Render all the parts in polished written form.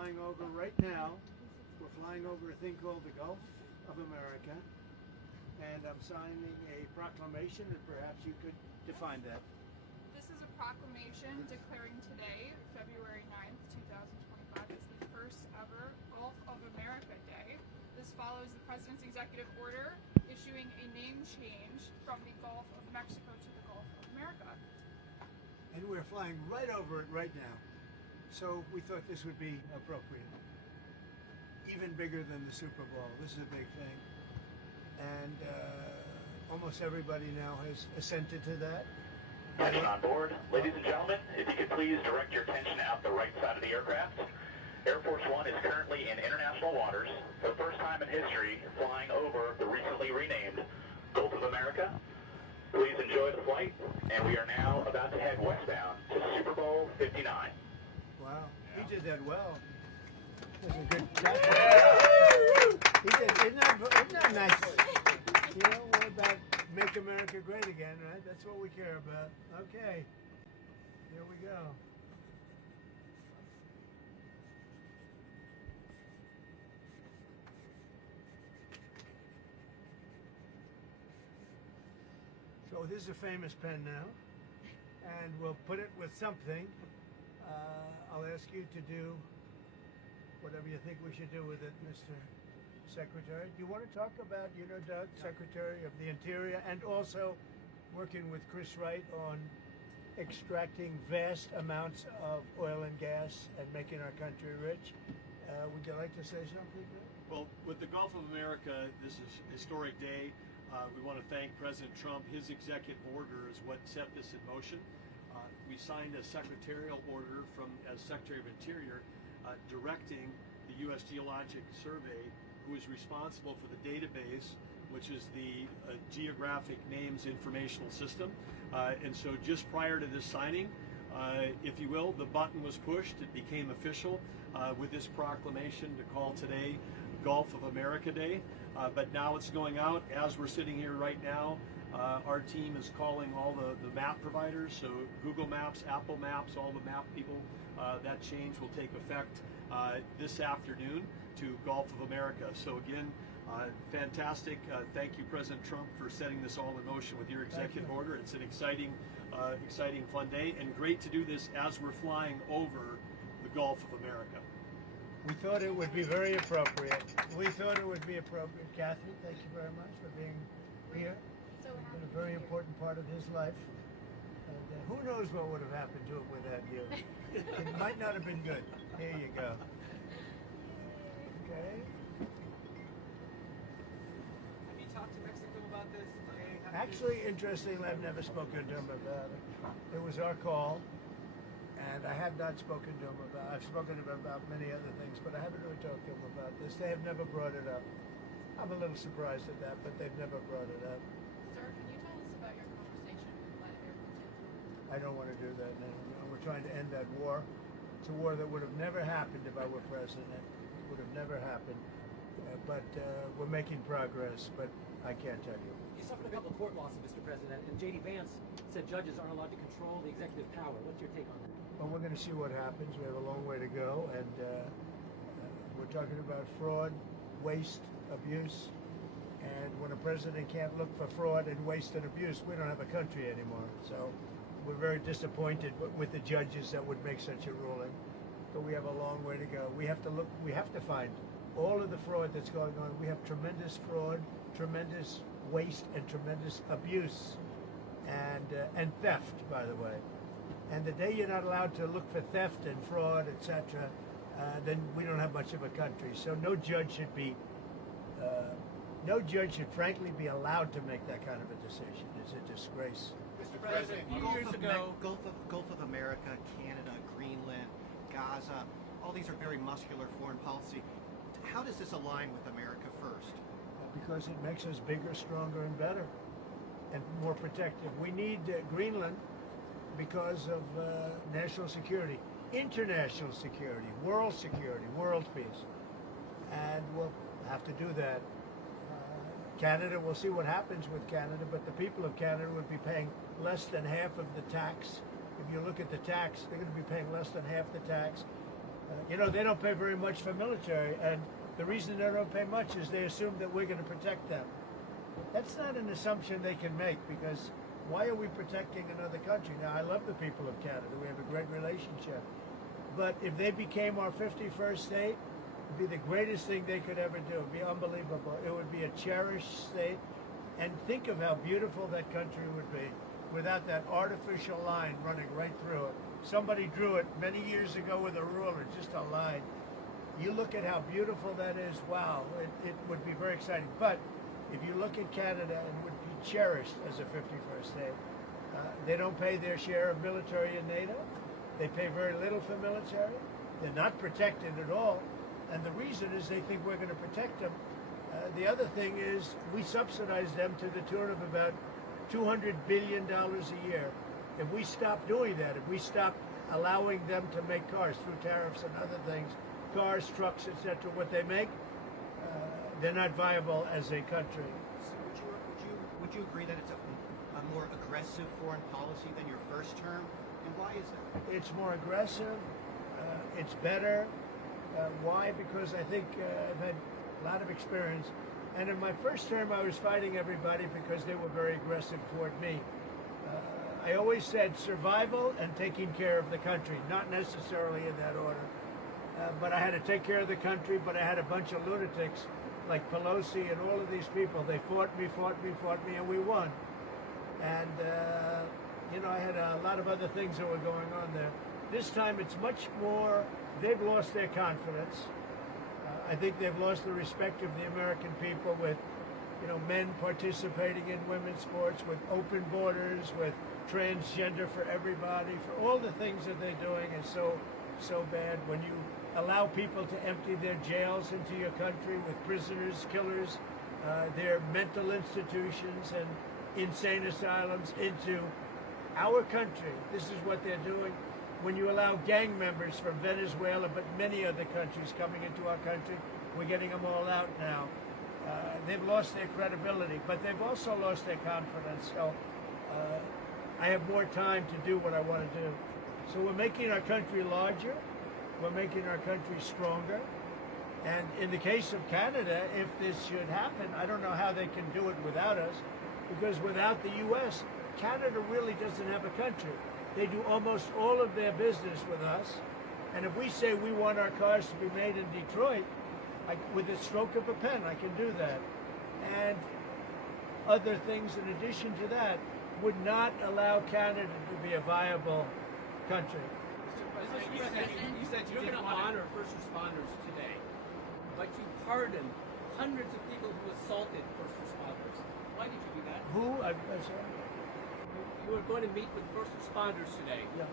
flying over right now. We're flying over a thing called the Gulf of America, and I'm signing a proclamation, and perhaps you could define that. This is a proclamation declaring today, February 9th, 2025, as the first ever Gulf of America Day. This follows the President's executive order issuing a name change from the Gulf of Mexico to the Gulf of America. And we're flying right over it right now. So we thought this would be appropriate. Even bigger than the Super Bowl. This is a big thing. And almost everybody now has assented to that. Attention on board. Ladies and gentlemen, if you could please direct your attention out the right side of the aircraft. Airforce One is currently in international waters, for the first time in history, flying over the recently renamed Gulf of America. Please enjoy the flight, and we are now about to head westbound to Super Bowl 59. Wow, he did that well. That's a good job. He did, isn't that nice? You know, we're about make America great again, right? That's what we care about. Okay, here we go. So this is a famous pen now, and we'll put it with something. I'll ask you to do whatever you think we should do with it, Mr. Secretary. Do you want to talk about, you know, Doug, Secretary of the Interior, and also working with Chris Wright on extracting vast amounts of oil and gas and making our country rich? Would you like to say something? Well, with the Gulf of America, this is a historic day. We want to thank President Trump. His executive order is what set this in motion. We signed a secretarial order as Secretary of Interior directing the U.S. Geologic Survey, who is responsible for the database, which is the Geographic Names Informational System. And so just prior to this signing, if you will, the button was pushed. It became official with this proclamation to call today Gulf of America Day. But now it's going out. As we're sitting here right now, our team is calling all the map providers, so Google Maps, Apple Maps, all the map people. That change will take effect this afternoon to Gulf of America. So again, fantastic. Thank you, President Trump, for setting this all in motion with your executive order. It's an exciting, fun day, and great to do this as we're flying over the Gulf of America. We thought it would be very appropriate. Kathy, thank you very much for being here. So It's been a very important part of his life. And who knows what would have happened to him without you. It might not have been good. Here you go. Okay. Have you talked to Mexico about this? Actually, interestingly, I've never spoken to him about it. It was our call, and I have not spoken to him about it. I've spoken to him about many other things, but I haven't really talked to him about this. They have never brought it up. I'm a little surprised at that, but they've never brought it up. Sir, can you tell us about your conversation with Vladimir Putin? I don't want to do that now. We're trying to end that war. It's a war that would have never happened if I were president. It would have never happened. But we're making progress, but I can't tell you. You suffered a couple of court losses, Mr. President, and J.D. Vance said judges aren't allowed to control the executive power. What's your take on that? Well, we're going to see what happens. We have a long way to go, and we're talking about fraud, waste, abuse. And when a president can't look for fraud and waste and abuse, we don't have a country anymore. So we're very disappointed with the judges that would make such a ruling. But we have a long way to go. We have to look. We have to find all of the fraud that's going on. We have tremendous fraud, tremendous waste, and tremendous abuse, and theft, by the way. And the day you're not allowed to look for theft and fraud, etc., then we don't have much of a country. So no judge should be, frankly be allowed to make that kind of a decision. It's a disgrace. Mr. President, a few years ago, Gulf of America, Canada, Greenland, Gaza, all these are very muscular foreign policy. How does this align with America first? Because it makes us bigger, stronger, and better, and more protective. We need Greenland because of national security, international security, world peace. And we'll have to do that. Canada, we'll see what happens with Canada, but the people of Canada would be paying less than half of the tax. If you look at the tax, they're going to be paying less than half the tax. You know, they don't pay very much for military, and the reason they don't pay much is they assume that we're going to protect them. That's not an assumption they can make, because why are we protecting another country? Now, I love the people of Canada. We have a great relationship. But if they became our 51st state, it would be the greatest thing they could ever do. It would be unbelievable. It would be a cherished state. And think of how beautiful that country would be without that artificial line running right through it. Somebody drew it many years ago with a ruler, just a line. You look at how beautiful that is, wow, it would be very exciting. But if you look at Canada, it would be cherished as a 51st state. They don't pay their share of military in NATO. They pay very little for military. They're not protected at all. And the reason is they think we're going to protect them. The other thing is we subsidize them to the tune of about $200 billion a year. If we stop doing that, if we stop allowing them to make cars through tariffs and other things, cars, trucks, etc., what they make, they're not viable as a country. So would you agree that it's a more aggressive foreign policy than your first term? And why is that? It's more aggressive. It's better. Why? Because I think I've had a lot of experience. And in my first term, I was fighting everybody because they were very aggressive toward me. I always said survival and taking care of the country, not necessarily in that order. But I had to take care of the country, but I had a bunch of lunatics like Pelosi and all of these people. They fought me, and we won. And, you know, I had a lot of other things that were going on there. This time it's much more, they've lost their confidence. I think they've lost the respect of the American people with, you know, men participating in women's sports, with open borders, with transgender for everybody, for all the things that they're doing is so bad. When you allow people to empty their jails into your country with prisoners, killers, their mental institutions and insane asylums into our country, this is what they're doing. When you allow gang members from Venezuela, but many other countries coming into our country, we're getting them all out now. They've lost their credibility, but they've also lost their confidence. So I have more time to do what I want to do. So we're making our country larger. We're making our country stronger. And in the case of Canada, if this should happen, I don't know how they can do it without us, because without the U.S., Canada really doesn't have a country. They do almost all of their business with us. And if we say we want our cars to be made in Detroit, with the stroke of a pen, I can do that. And other things in addition to that would not allow Canada to be a viable country. You said you're going to honor first responders today, but you pardoned hundreds of people who assaulted first responders. Why did you do that? Who? I'm sorry? You were going to meet with first responders today, Yeah.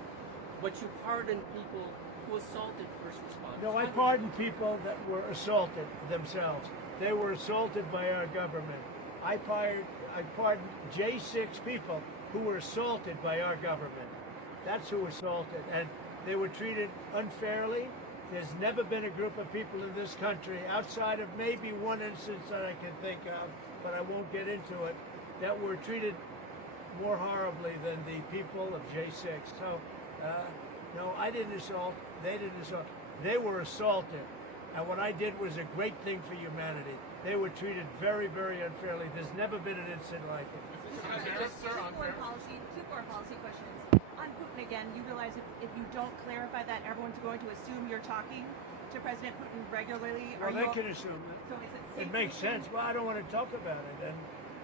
but you pardoned people who assaulted first responders. No, I pardon people that were assaulted themselves. They were assaulted by our government. I pardoned J6 people who were assaulted by our government. That's who assaulted. And they were treated unfairly. There's never been a group of people in this country, outside of maybe one instance that I can think of, but I won't get into it, that were treated more horribly than the people of J6. So, no, I didn't assault. They didn't assault. They were assaulted. And what I did was a great thing for humanity. They were treated very, very unfairly. There's never been an incident like it. Two foreign policy questions. On Putin again, you realize if you don't clarify that, everyone's going to assume you're talking to President Putin regularly? Well, they can assume that. So is It makes sense. Well, I don't want to talk about it. And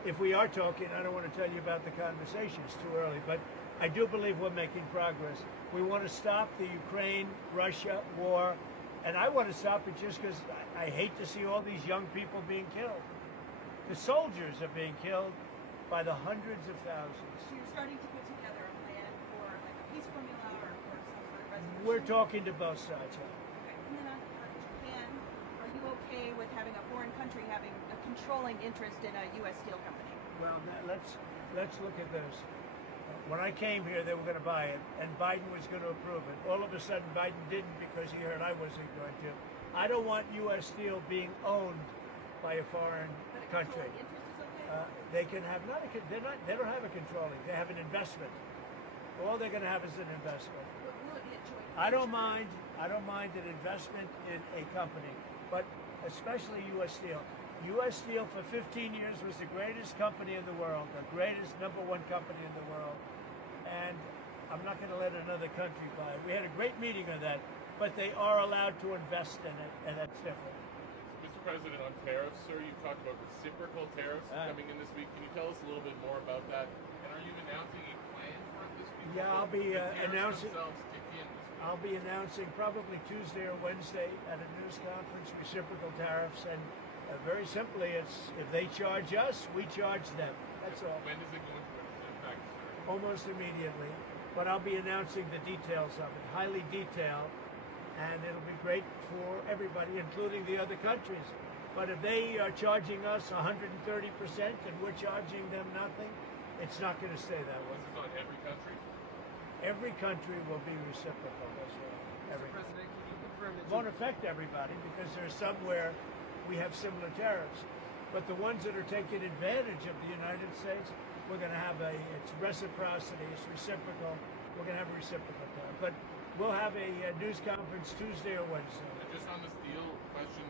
if we are talking, I don't want to tell you about the conversation. It's too early. But I do believe we're making progress. We want to stop the Ukraine-Russia war. And I want to stop it just because I hate to see all these young people being killed. The soldiers are being killed by the hundreds of thousands. So you're starting to put together a plan for like a peace formula or for some sort of resolution? We're talking to both sides. Okay. And then on Japan, are you okay with having a foreign country having a controlling interest in a U.S. steel company? Well, let's look at this. When I came here, they were going to buy it, and Biden was going to approve it. All of a sudden, Biden didn't because he heard I wasn't going to. I don't want U.S. steel being owned by a foreign country. Controlling interest is okay? They can have they don't have a controlling. They have an investment. All they're going to have is an investment. Will it be a joint I don't mind an investment in a company, but especially U.S. Steel. U.S. Steel for 15 years was the greatest company in the world, the greatest #1 company in the world, and I'm not going to let another country buy it. We had a great meeting on that, but they are allowed to invest in it, and that's different. Mr. President, on tariffs, sir, you talked about reciprocal tariffs coming in this week. Can you tell us a little bit more about that? And are you announcing a plan for it this week? Yeah, I'll be announcing. Themselves kick in this week? I'll be announcing probably Tuesday or Wednesday at a news conference reciprocal tariffs, and very simply, it's if they charge us, we charge them. That's all. When does it go into effect, sir? Almost immediately, but I'll be announcing the details of it, highly detailed, and it'll be great for everybody, including the other countries. But if they are charging us 130% and we're charging them nothing, it's not going to stay that way. This is on every country? Every country will be reciprocal. That's right. Every. Mr. President, can you confirm that Won't affect everybody because there's some where we have similar tariffs. But the ones that are taking advantage of the United States, we're going to have it's reciprocity, it's reciprocal. We're going to have a reciprocal tariff. But we'll have a news conference Tuesday or Wednesday. And just on the steel question,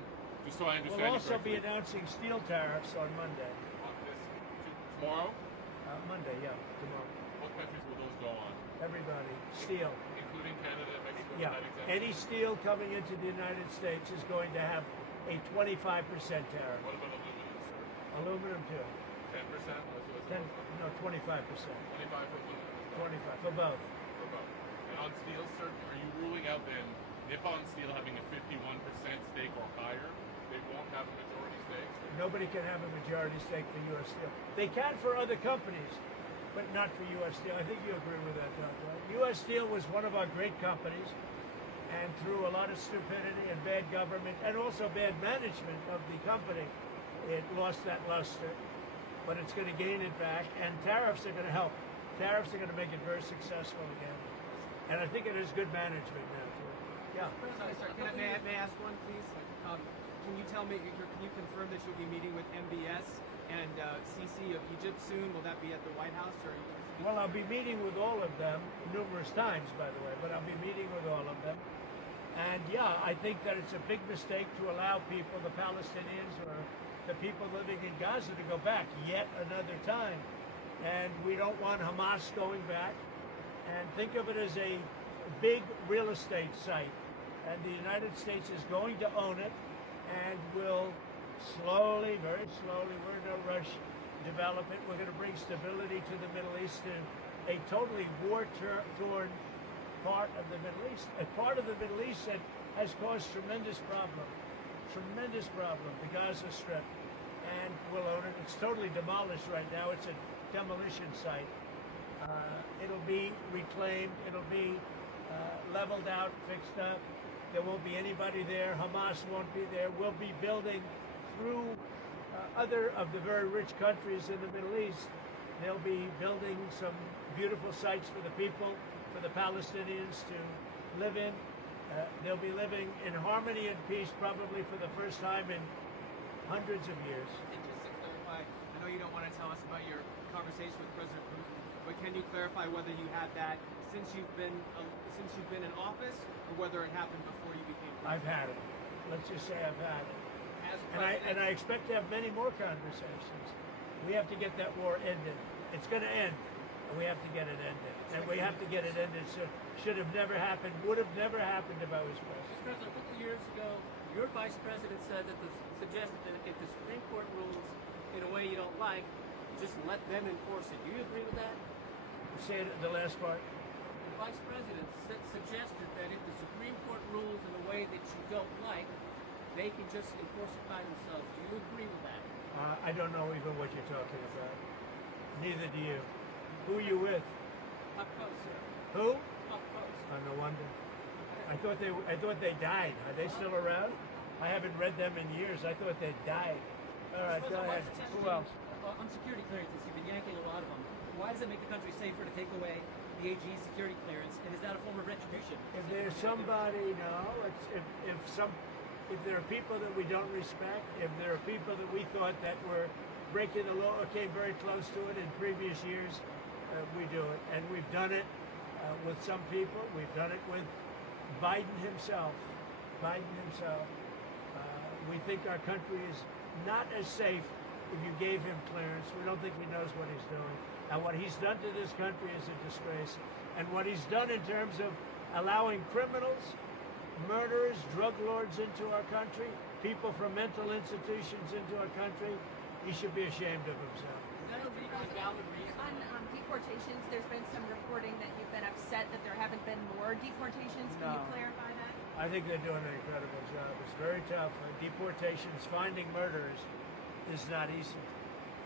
just so I understand We'll also be correctly, announcing steel tariffs on Monday. on this tomorrow, Monday, yeah, tomorrow. what countries will those go on? Everybody, steel. Including Canada, Mexico, Yeah, not exempt? any steel coming into the United States is going to have a 25% tariff. What about aluminum, sir? Aluminum too. 10%? Or so it's 10, no, 25%. 25 for aluminum? 25 for both. For both. And on steel, sir, are you ruling out then Nippon Steel having a 51% stake or higher? They won't have a majority stake? Nobody can have a majority stake for U.S. Steel. They can for other companies, but not for U.S. Steel. I think you agree with that, Doug, right? U.S. Steel was one of our great companies, and through a lot of stupidity and bad government and also bad management of the company, it lost that luster. But it's going to gain it back, and tariffs are going to help. Tariffs are going to make it very successful again. And I think it is good management now, too. Yeah. President, may I ask one, please? Can you tell me, can you confirm that you'll be meeting with MBS and CC of Egypt soon? Will that be at the White House? Or Well, I'll be meeting with all of them numerous times, by the way, but I'll be meeting with all of them. And yeah, I think that it's a big mistake to allow people, the Palestinians or the people living in Gaza, to go back yet another time. And we don't want Hamas going back. And think of it as a big real estate site. And the United States is going to own it and will slowly, very slowly, we're in no rush, develop it. We're going to bring stability to the Middle East in a totally war-torn part of the Middle East. A part of the Middle East that has caused tremendous problem, the Gaza Strip. And we'll own it. It's totally demolished right now. It's a demolition site. It'll be reclaimed. It'll be leveled out, fixed up. There won't be anybody there. Hamas won't be there. We'll be building through other of the very rich countries in the Middle East. They'll be building some beautiful sites for the people, for the Palestinians to live in. They'll be living in harmony and peace probably for the first time in hundreds of years. And just to clarify, I know you don't want to tell us about your conversation with President Putin, but can you clarify whether you had that since you've been in office, or whether it happened before you became president? I've had it. Let's just say I've had it. As And I expect to have many more conversations. We have to get that war ended. It's going to end, and we have to get it ended. And we have to get it ended. So should have never happened, would have never happened if I was president. Mr. President, a couple of years ago, your vice president suggested that if the Supreme Court rules in a way you don't like, just let them enforce it. Do you agree with that? Say it, the last part. The vice president suggested that if the Supreme Court rules in a way that you don't like, they can just enforce it by themselves. Do you agree with that? I don't know even what you're talking about. Neither do you. Who are you with? Up close, sir. Who? Up close. Oh, no wonder. I thought they died. Are they still around? I haven't read them in years. I thought they died. All right, go ahead. Who else? On security clearances, you've been yanking a lot of them. Why does it make the country safer to take away the AG's security clearance? And is that a form of retribution? If there's somebody, no. If there are people that we don't respect, if there are people that we thought that were breaking the law or came very close to it in previous years, we do it. And we've done it with some people. We've done it with Biden himself, we think our country is not as safe if you gave him clearance. We don't think he knows what he's doing. And what he's done to this country is a disgrace. And what he's done in terms of allowing criminals, murderers, drug lords into our country, people from mental institutions into our country, he should be ashamed of himself. On deportations, there's been some reporting that you've been upset that there haven't been more deportations. Can you clarify that? I think they're doing an incredible job. It's very tough. Deportations, finding murderers is not easy.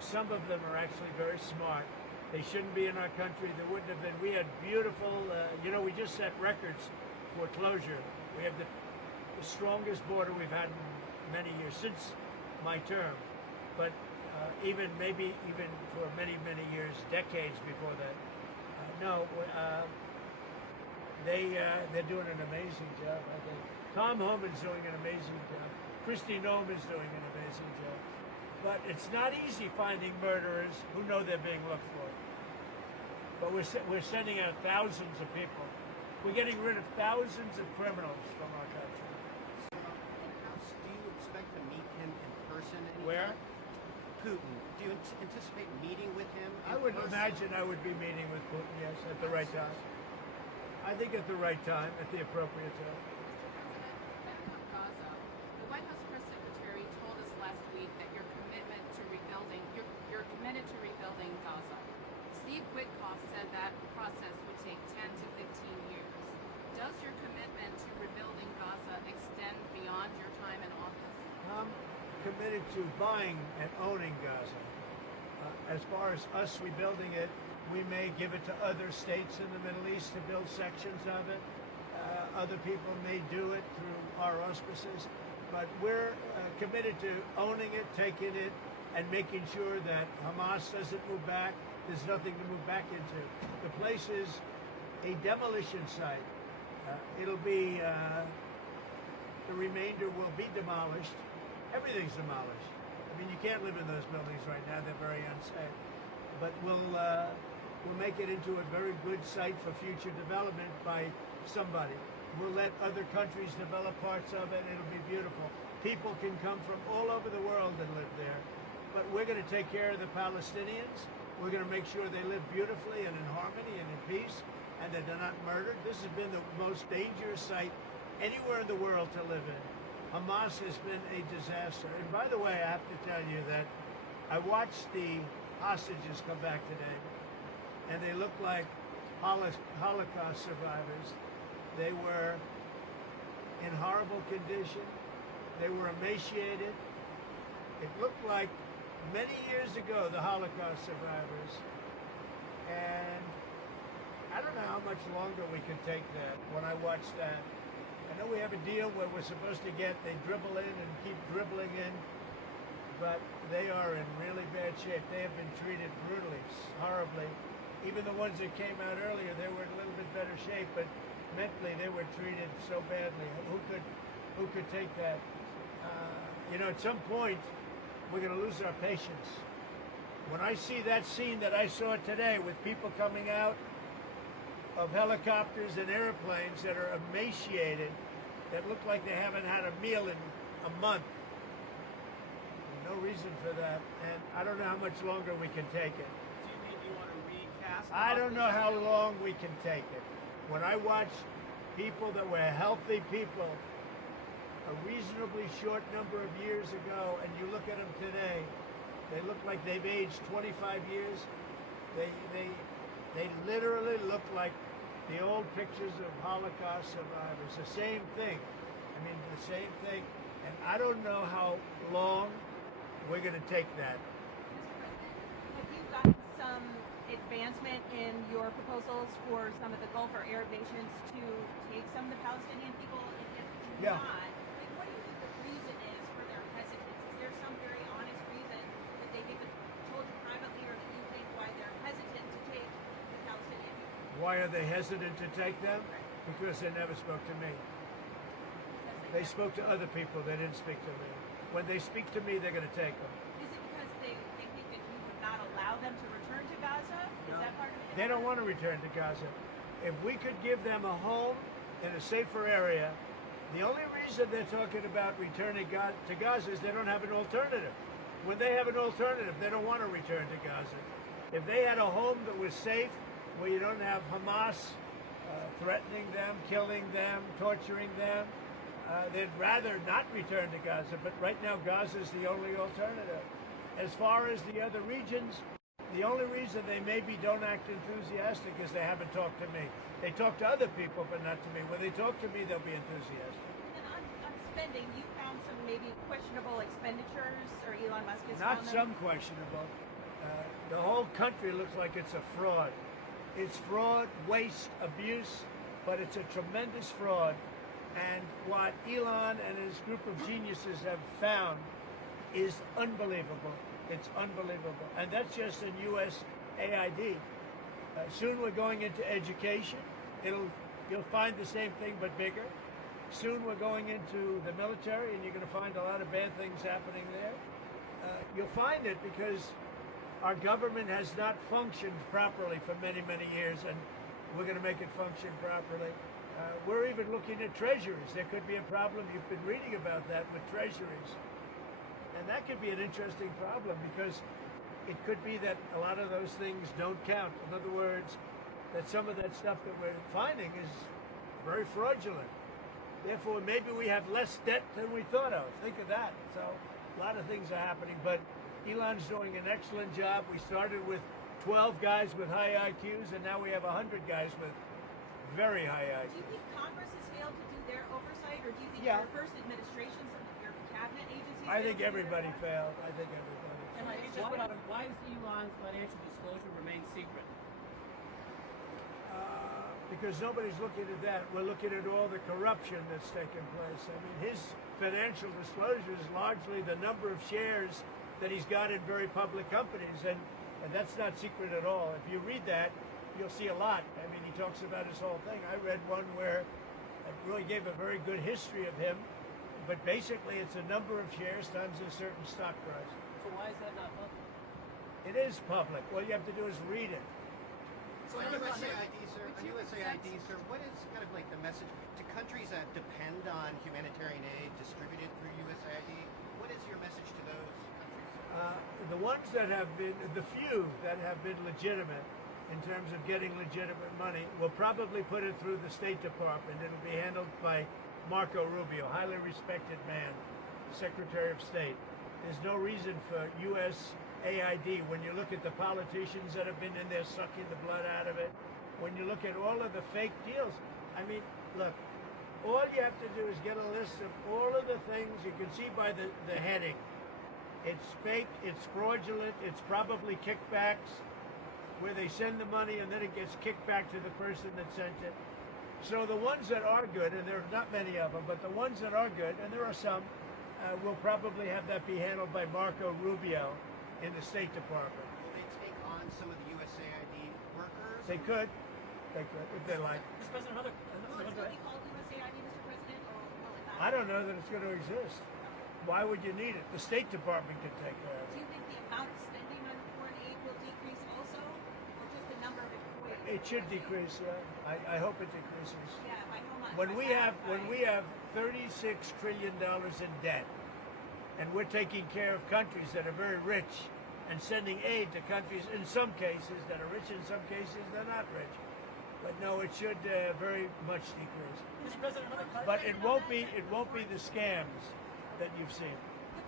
Some of them are actually very smart. They shouldn't be in our country. There wouldn't have been. We had beautiful, we just set records for closure. We have the strongest border we've had in many years, since my term. But even for many, many years, decades before that. They're doing an amazing job, I think. Tom Homan's doing an amazing job. Kristi Noem is doing an amazing job. But it's not easy finding murderers who know they're being looked for. But we're sending out thousands of people. We're getting rid of thousands of criminals from our country. Do you expect to meet him in person anytime? Where? Putin. Do you anticipate meeting with him? I would imagine I would be meeting with Putin, yes, at the right time. I think at the right time, at the appropriate time. Gaza. The White House press secretary told us last week that you're committed to rebuilding Gaza. Steve Witkoff said that process would take 10 to 15 years. Does your commitment to rebuilding Gaza extend beyond your time in office? I'm committed to buying and owning Gaza. As far as us rebuilding it, we may give it to other states in the Middle East to build sections of it. Other people may do it through our auspices. But we're committed to owning it, taking it, and making sure that Hamas doesn't move back. There's nothing to move back into. The place is a demolition site. It'll be, the remainder will be demolished. Everything's demolished. I mean, you can't live in those buildings right now. They're very unsafe. But we'll make it into a very good site for future development by somebody. We'll let other countries develop parts of it. It'll be beautiful. People can come from all over the world and live there. But we're going to take care of the Palestinians. We're going to make sure they live beautifully and in harmony and in peace, and that they're not murdered. This has been the most dangerous site anywhere in the world to live in. Hamas has been a disaster. And by the way, I have to tell you that I watched the hostages come back today, and they look like Holocaust survivors. They were in horrible condition. They were emaciated. It looked like many years ago, the Holocaust survivors. And I don't know how much longer we can take that. When I watch that, I know we have a deal where we're supposed to they dribble in and keep dribbling in, but they are in really bad shape. They have been treated brutally, horribly. Even the ones that came out earlier, they were in a little bit better shape, but mentally they were treated so badly. Who could take that? At some point, we're going to lose our patience. When I see that scene that I saw today with people coming out of helicopters and airplanes that are emaciated, that look like they haven't had a meal in a month, no reason for that. And I don't know how much longer we can take it. Do you think you want to recast? I don't know how long we can take it. When I watch people that were healthy people a reasonably short number of years ago, and you look at them today, they look like they've aged 25 years. They literally look like the old pictures of Holocaust survivors. The same thing. I mean, the same thing. And I don't know how long we're going to take that. Have you gotten some advancement in your proposals for some of the Gulf or Arab nations to take some of the Palestinian people? And if not, what do you think the reason is for their hesitance? Is there some very honest reason that they haven't told you privately, or that you think why they're hesitant to take the Palestinian people? Why are they hesitant to take them? Because they never spoke to me. They spoke to other people. They didn't speak to me. When they speak to me, they're going to take them. Is it because they think that you would not allow them to return to Gaza? Is that part of it? They don't want to return to Gaza. If we could give them a home in a safer area. The only reason they're talking about returning to Gaza is they don't have an alternative. When they have an alternative, they don't want to return to Gaza. If they had a home that was safe, where you don't have Hamas threatening them, killing them, torturing them, they'd rather not return to Gaza. But right now, Gaza is the only alternative. As far as the other regions, the only reason they maybe don't act enthusiastic is they haven't talked to me. They talk to other people, but not to me. When they talk to me, they'll be enthusiastic. And on spending, you found some maybe questionable expenditures, or Elon Musk has Not found some them? questionable. The whole country looks like it's a fraud. It's fraud, waste, abuse, but it's a tremendous fraud. And what Elon and his group of geniuses have found is unbelievable. It's unbelievable. And that's just in U.S. AID. Soon we're going into education. You'll find the same thing but bigger. Soon we're going into the military, and you're going to find a lot of bad things happening there. You'll find it because our government has not functioned properly for many, many years, and we're going to make it function properly. We're even looking at treasuries. There could be a problem. You've been reading about that with treasuries. And that could be an interesting problem because it could be that a lot of those things don't count. In other words, that some of that stuff that we're finding is very fraudulent. Therefore, maybe we have less debt than we thought of. Think of that. So a lot of things are happening, but Elon's doing an excellent job. We started with 12 guys with high IQs, and now we have 100 guys with very high IQs. Do you think Congress has failed to do their oversight, or do you think Yeah. your first administration, some of your cabinet agencies? I think failed to do their everybody part? failed. I think everybody And failed. I just put out, why does Elon's financial disclosure remain secret? Because nobody's looking at that. We're looking at all the corruption that's taken place. I mean, his financial disclosure is largely the number of shares that he's got in very public companies, and that's not secret at all. If you read that, you'll see a lot. I mean, he talks about his whole thing. I read one where it really gave a very good history of him, but basically it's a number of shares times a certain stock price. So why is that not public? It is public. All you have to do is read it. So on USAID, sir, what is kind of like the message to countries that depend on humanitarian aid distributed through USAID? What is your message to those countries? The ones that have been, the few that have been legitimate in terms of getting legitimate money, will probably put it through the State Department. It'll be handled by Marco Rubio, highly respected man, Secretary of State. There's no reason for USAID, when you look at the politicians that have been in there sucking the blood out of it, when you look at all of the fake deals, I mean, look, all you have to do is get a list of all of the things you can see by the heading. It's fake, it's fraudulent, it's probably kickbacks, where they send the money and then it gets kicked back to the person that sent it. So the ones that are good, and there are not many of them, but the ones that are good, and there are some, will probably have that be handled by Marco Rubio in the State Department. Will they take on some of the USAID workers? They could, if they like. Mr. President, another Will it still be called USAID, Mr. President, or will it not? I don't know that it's going to exist. Why would you need it? The State Department can take care of Do it. you think the amount of spending on foreign aid will decrease also, or just the number of employees? It should decrease, yeah. I hope it decreases. Yeah, by how much? When By we half, have $36 trillion in debt, and we're taking care of countries that are very rich and sending aid to countries in some cases that are rich, in some cases they're not rich. But no, it should very much decrease. Mr. President, another cut. But it won't be the scams that you've seen.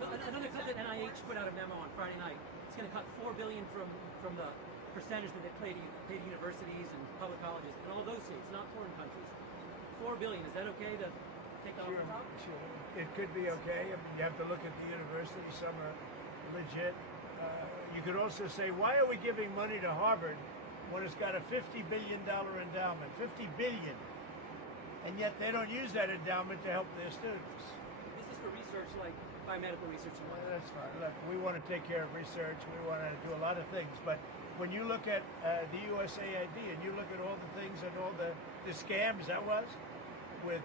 Another cut that NIH put out a memo on Friday night. It's going to cut $4 billion from the percentage that they pay to universities and public colleges in all those states, not foreign countries. $4 billion. Is that okay to take off the top? Sure. It could be okay. I mean, you have to look at the universities. Some are legit. You could also say, why are we giving money to Harvard when it's got a $50 billion endowment? $50 billion. And yet they don't use that endowment to help their students. This is for research like biomedical research and Well, whatnot. that's fine. Look, we want to take care of research. We want to do a lot of things. But when you look at the USAID and you look at all the things and all the scams that was with,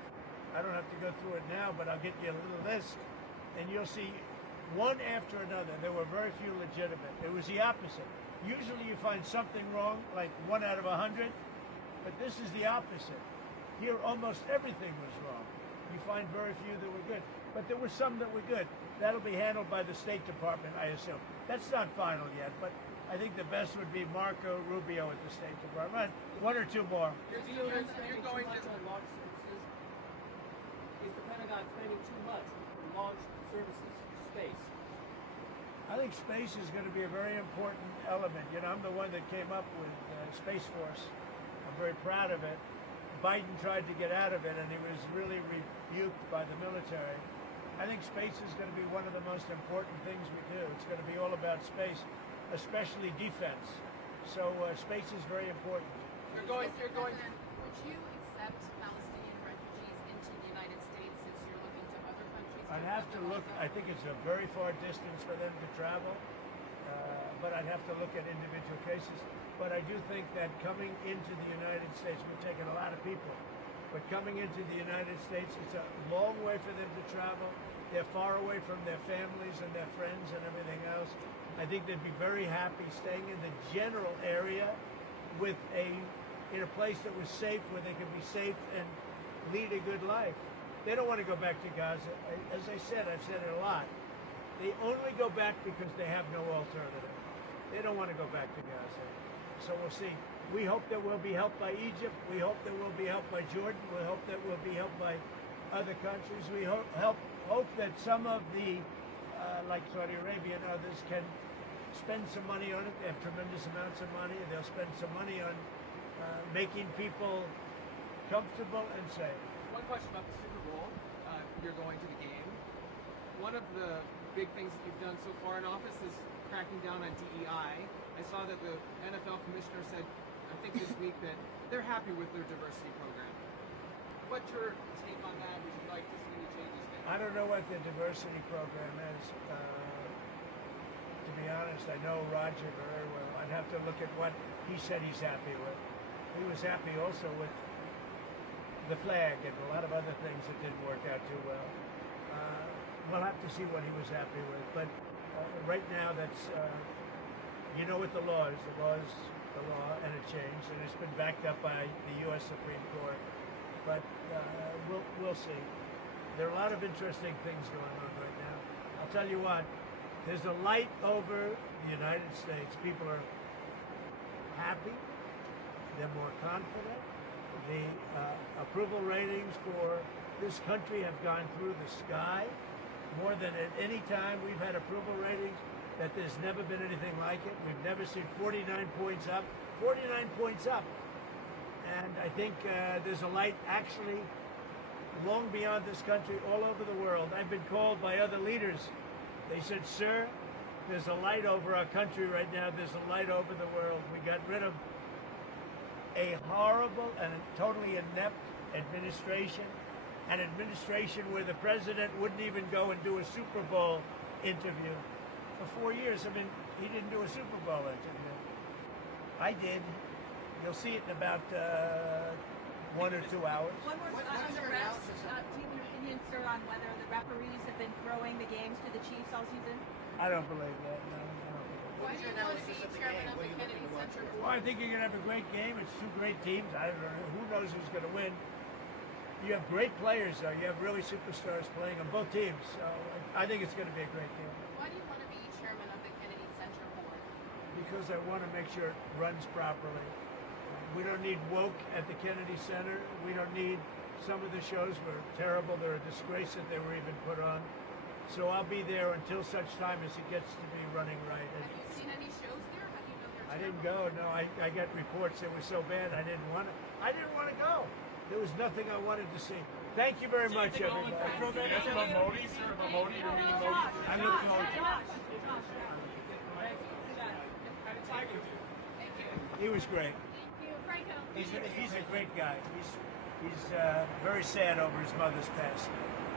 I don't have to go through it now, but I'll get you a little list, and you'll see one after another. There were very few legitimate. It was the opposite. Usually you find something wrong, like 1 out of 100, but this is the opposite. Here, almost everything was wrong. You find very few that were good, but there were some that were good. That'll be handled by the State Department, I assume. That's not final yet, but I think the best would be Marco Rubio at the State Department. One or two more. You're going too much on launch services. Is the Pentagon spending too much on launch services to space? I think space is going to be a very important element. You know, I'm the one that came up with Space Force. I'm very proud of it. Biden tried to get out of it, and he was really rebuked by the military. I think space is going to be one of the most important things we do. It's going to be all about space, especially defense. So space is very important. You're going. Would you accept Palestinian refugees into the United States since you're looking to other countries? I'd have to look. I think it's a very far distance for them to travel, but I'd have to look at individual cases. But I do think that coming into the United States, we're taking a lot of people, but coming into the United States, it's a long way for them to travel. They're far away from their families and their friends and everything else. I think they'd be very happy staying in the general area with in a place that was safe, where they could be safe and lead a good life. They don't want to go back to Gaza. As I said, I've said it a lot. They only go back because they have no alternative. They don't want to go back to Gaza. So we'll see. We hope that we'll be helped by Egypt. We hope that we'll be helped by Jordan. We hope that we'll be helped by other countries. We hope that some of the, like Saudi Arabia and others, can spend some money on it. They have tremendous amounts of money. They'll spend some money on making people comfortable and safe. One question about the Super Bowl. You're going to the game. One of the big things that you've done so far in office is cracking down on DEI. I saw that the NFL commissioner said, I think this week, that they're happy with their diversity program. What's your take on that? Would you like to see any changes there? I don't know what the diversity program is. To be honest, I know Roger very well. I'd have to look at what he said he's happy with. He was happy also with the flag and a lot of other things that didn't work out too well. We'll have to see what he was happy with. But right now, that's, you know what the law is. The law is the law, and it changed, and it's been backed up by the U.S. Supreme Court. But we'll see. There are a lot of interesting things going on right now. I'll tell you what, there's a light over the United States. People are happy. They're more confident. The approval ratings for this country have gone through the sky. More than at any time we've had approval ratings that there's never been anything like it. We've never seen 49 points up. 49 points up. And I think there's a light actually long beyond this country, all over the world. I've been called by other leaders. They said, sir, there's a light over our country right now. There's a light over the world. We got rid of a horrible and totally inept administration, an administration where the president wouldn't even go and do a Super Bowl interview. For 4 years, I mean, he didn't do a Super Bowl interview. I did. You'll see it in about 1 or 2 hours. One more on the refs. Do you have an opinion, sir, on whether the referees have been throwing the games to the Chiefs all season? I don't believe that. No, I don't believe that. Why do you want to be chairman of the Kennedy Center Well, I think you're going to have a great game. It's two great teams. I don't know. Who knows who's going to win? You have great players, though. You have really superstars playing on both teams. So I think it's going to be a great game. Why do you want to be chairman of the Kennedy Center Board? Because I want to make sure it runs properly. We don't need woke at the Kennedy Center. We don't need, some of the shows were terrible. They're a disgrace that they were even put on. So I'll be there until such time as it gets to be running right. Have you seen any shows there? How do you know they're I didn't terrible? go. No, I got reports they were so bad I didn't want to. I didn't want to go. There was nothing I wanted to see. Thank you very much, everybody. Yes, Modi, sir, Modi, you're meeting Modi. I'm looking forward to it. He was great. He's a great guy. He's very sad over his mother's passing.